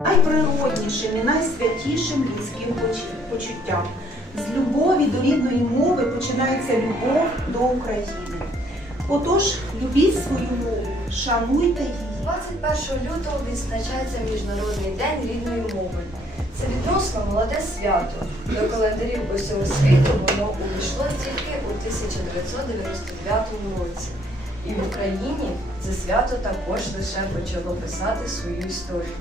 найприроднішим і найсвятішим людським почуттям. З любові до рідної мови починається любов до України. Отож, любіть свою мову, шануйте її. 21 лютого відзначається Міжнародний день рідної мови. Це відносно молоде свято. До календарів усього світу воно увійшло тільки у 1999 році. І в Україні це свято також лише почало писати свою історію.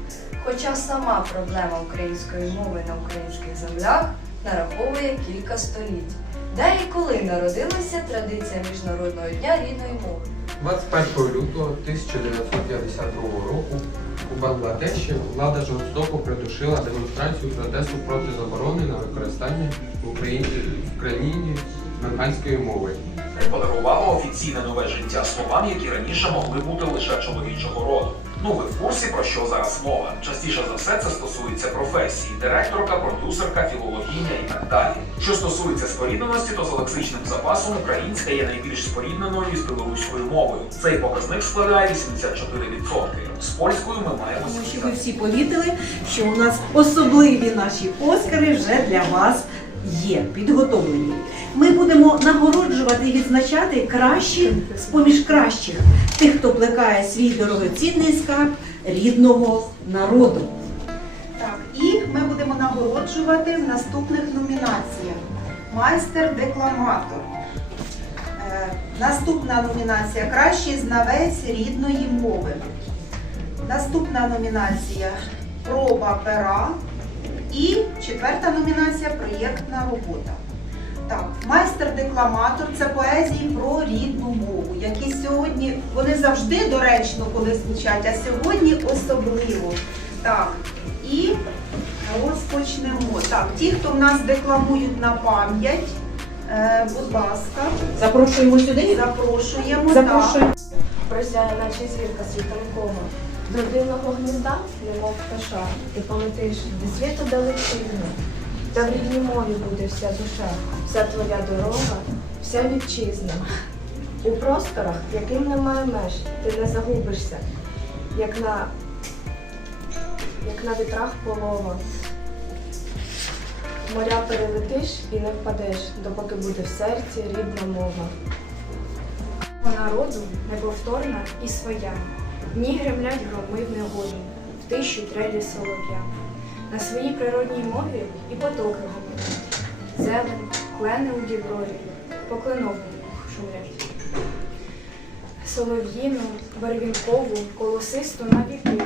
Хоча сама проблема української мови на українських землях нараховує кілька століть. Де і коли народилася традиція Міжнародного дня рідної мови? 21 лютого 1952 року у Бангладеші влада жорстоко придушила демонстрацію протесту проти заборони на використання в Україні, в країні бенгальської мови. Подарувала офіційне нове життя словам, які раніше могли бути лише чоловічого роду. Ну ви в курсі про що зараз мова? Частіше за все це стосується професії, директорка, продюсерка, філологиня і так далі. Що стосується спорідненості, то за лексичним запасом українська є найбільш спорідненою із білоруською мовою. Цей показник складає 84%. З польською ми маємо Тому що ви всі помітили, що у нас особливі наші Оскари вже для вас є підготовлені. Ми будемо нагороджувати і відзначати кращих з поміж кращих тих, хто плекає свій дорогоцінний скарб рідного народу. Так, і ми будемо нагороджувати в наступних номінаціях. Майстер-декламатор. Е, Наступна номінація Кращий знавець рідної мови. Наступна номінація Проба пера. І четверта номінація Проєктна робота. Так, майстер-декламатор це поезії про рідну мову, які сьогодні вони завжди доречно, коли звучать, а сьогодні особливо. Так, і розпочнемо. Так, ті, хто в нас декламують на пам'ять, е, будь ласка, Запрошуємо сюди. запрошуємо. Запрошуємо. Просяє, наче зірка світанкова. До дивного гнізда, немов пташа, ти полетиш від світу далечину. Та в рідній мові буде вся душа, вся твоя дорога, вся вітчизна. У просторах, яким немає меж, ти не загубишся, як на, як на вітрах полова. Моря перелетиш і не впадеш, допоки буде в серці рідна мова. По народу неповторна і своя. Дні гремлять громи в негоді, в тиші трелі солов'я. На своїй природній мові і потоки гомонять. Зелень, клени у діброві, по шумлять. Солов'їну, барвінкову, колосисту на віки,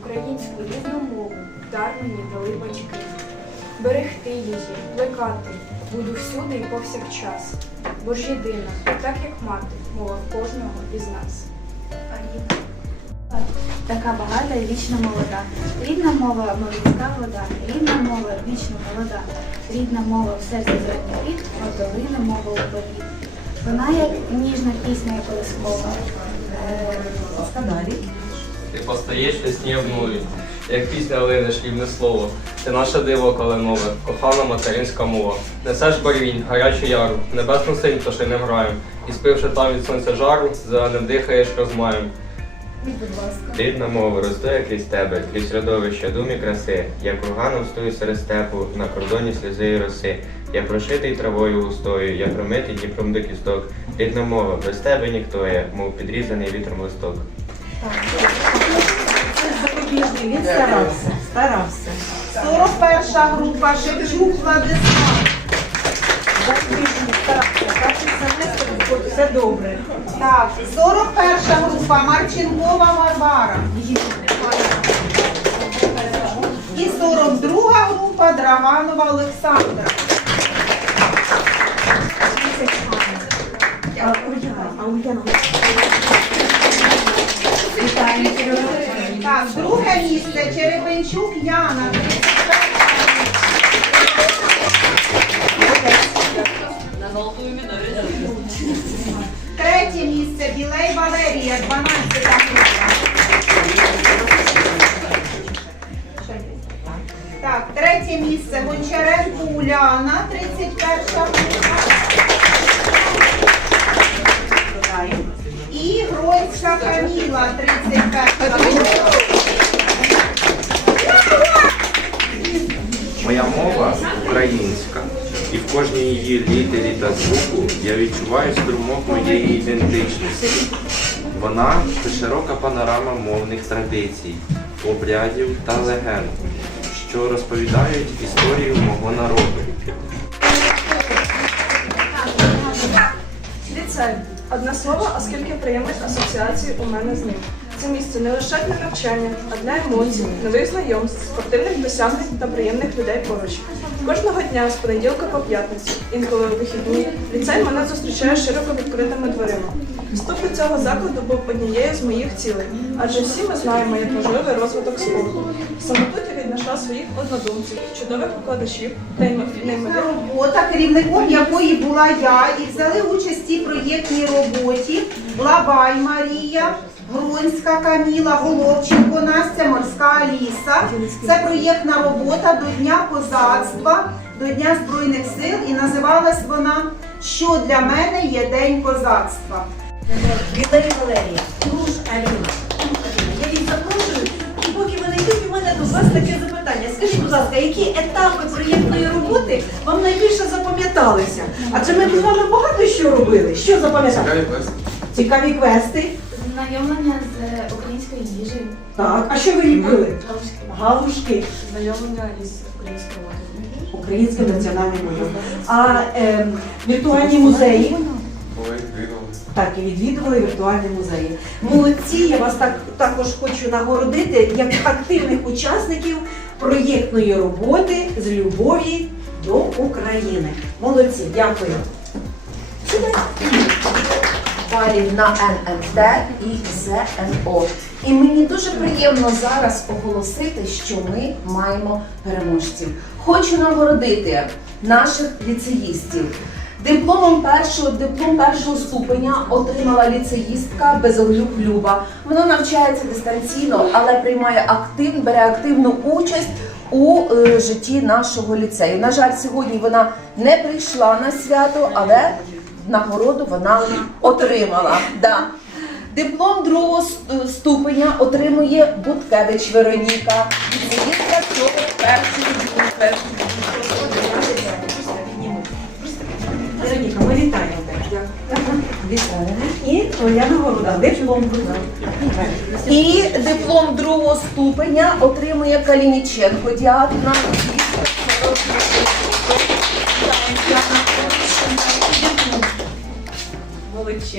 українську рідну мову дар мені дали батьки. Берегти її, плекати, буду всюди і повсякчас, бо ж єдина, так як мати, мова кожного із нас. Така багата і вічно молода. Рідна мова морська вода, рідна мова вічно молода, рідна мова в серці зелений рід, долина мова у повіт. Вона як ніжна пісня колискова. А. Ти постаєш весні обнулі, як пісня лине шлівне слово. Ти наша диво калинове, кохана материнська мова. Несеш барвінь, гарячу яру, небесну синь пташиним граєм. І спивши там від сонця жару, зеленим дихаєш розмаєм. Рідна мова росте крізь тебе, крізь дум і краси, як курганом стою серед степу, на кордоні сльози і роси. Я прошитий травою густою, я промитий дніпром до кісток. Рідна мова, без тебе ніхто є, мов підрізаний вітром листок. Запобіжний, він старався, старався. 41 група Шевчук Владислав. Запобіжний, старався. Перший семестр, все добре. Так, 41 група Марченкова Варвара. І 42 група Драганова Олександра. Так, друге місце Черепенчук Яна. На золотую медаль. Третє місце. Білей Валерія, 12 Так, третє місце. Гончаренко Уляна, 31 І Гройця Каміла, 31 Моя мова українська і в кожній її літері та звуку я відчуваю струмок моєї ідентичності. Вона це широка панорама мовних традицій, обрядів та легенд, що розповідають історію мого народу. Ліцей. Одне слово, оскільки приємних асоціацій у мене з ним. Це місце не лише для навчання, а для емоцій, нових знайомств, спортивних досягнень та приємних людей поруч. Кожного дня з понеділка по п'ятницю, інколи у вихідні, ліцей мене зустрічає широко відкритими дверима. Вступ до цього закладу був однією з моїх цілей, адже всі ми знаємо, як важливий розвиток спорту. Саме тут я віднайшла своїх однодумців, чудових викладачів та неймовірних Робота, керівником якої була я, і взяли участь цій проєктній роботі Лабай Марія, Гронська Каміла, Головченко Настя, Морська Аліса. Це проєктна робота до Дня козацтва, до Дня Збройних сил і називалась вона Що для мене є День козацтва. Віталій Валерія, Круж Аліна. Я їх запрошую, і поки вони йдуть, у мене до вас таке запитання. Скажіть, будь ласка, які етапи проєктної роботи вам найбільше запам'яталися? Адже ми з вами багато що робили. Що запам'ятали? Цікаві квести. Цікаві квести. Знайомлення з українською їжею. Так, а що ви ліпили? Галушки. Галушки, знайомлення із українською мовою. українським національним мовою. А ем, віртуальні музеї. Так, і відвідували віртуальні музеї. Молодці, я вас так, також хочу нагородити як активних учасників проєктної роботи з любові до України. Молодці, дякую. Балів на НМТ і ЗНО. І мені дуже приємно зараз оголосити, що ми маємо переможців. Хочу нагородити наших ліцеїстів. Дипломом першого диплом першого ступеня отримала ліцеїстка Безоглюб Люба. Вона навчається дистанційно, але приймає актив, бере активну участь у е, житті нашого ліцею. На жаль, сьогодні вона не прийшла на свято, але нагороду вона отримала. Да. Диплом другого ступеня отримує Буткевич Вероніка. Ліцеїстка цього першої групи. Вероніка, ми вітаємо. Вітаємо. І твоя нагорода. Диплом. І диплом другого ступеня отримує Калініченко Діана.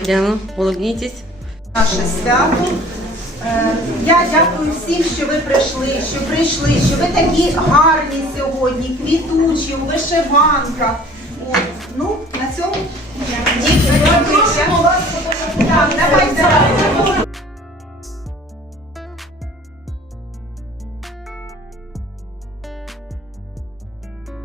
Дякую. Улыбнітесь. Наше свято. Е, я дякую всім, що ви прийшли, що прийшли, що ви такі гарні сьогодні, квітучі, у вишиванках. Ну, на цьому Дякую. Дякую. Дякую. Дякую. Дякую.